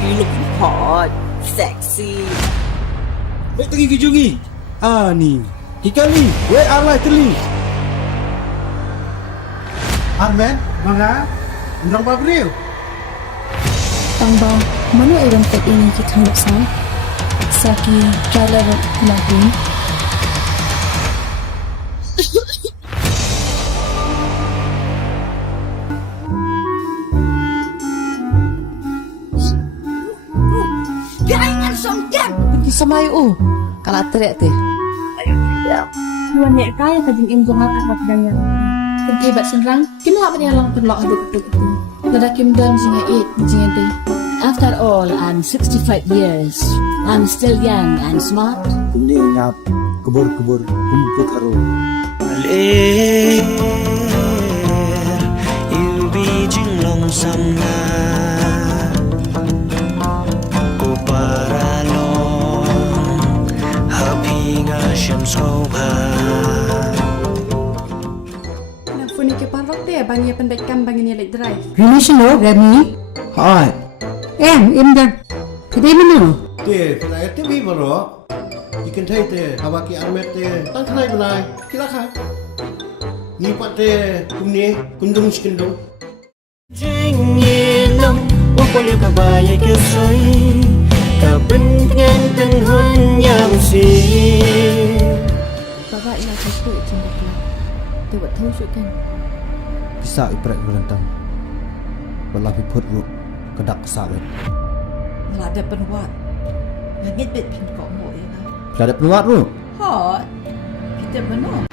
You looking hot, sexy. Baik tegi kijungi. Ni. Kikali, we alai teli. Armen, mga Undang Pabril. Tang ba, mana orang tak ini kita hendak sah? Saki jalan lagi. Jangan songkem. Pergi sama ayo. Kalau teriak teh. Wanita kaya kajing injong akan maknanya. Pergi bat senrang, kena apa yang lang terlok aduk aduk itu. Nada kim dan jinga it jinga deh. After all, I'm 65 years. I'm still young and smart. Ini ngap kebur-kebur kumput haru. Alir Ilbi jinglong samna Ko paralong Hapinga syamskoba Funi ke parok dia bangi pendekam bangi ni lek drive. Remission lo, Remy. Hai. Im dah. Kedai mana? Te, saya te bi baro. Ikan thai te, awaki armet te, tang thai belai. Kira kha. Ni pat te, kumni, kundung skindung. Jinginong Wapolyo kabaya kisay Kabentngan tenhon yang si Bapak ialah satu cinta kelak. Dia buat tahu kan. Bisa iprak berentang. Belah piput ru kedak sawit. Malah ada penuat. Ngit bet pin kok mo ya. Kada peluat ru. Hot. Kita benar.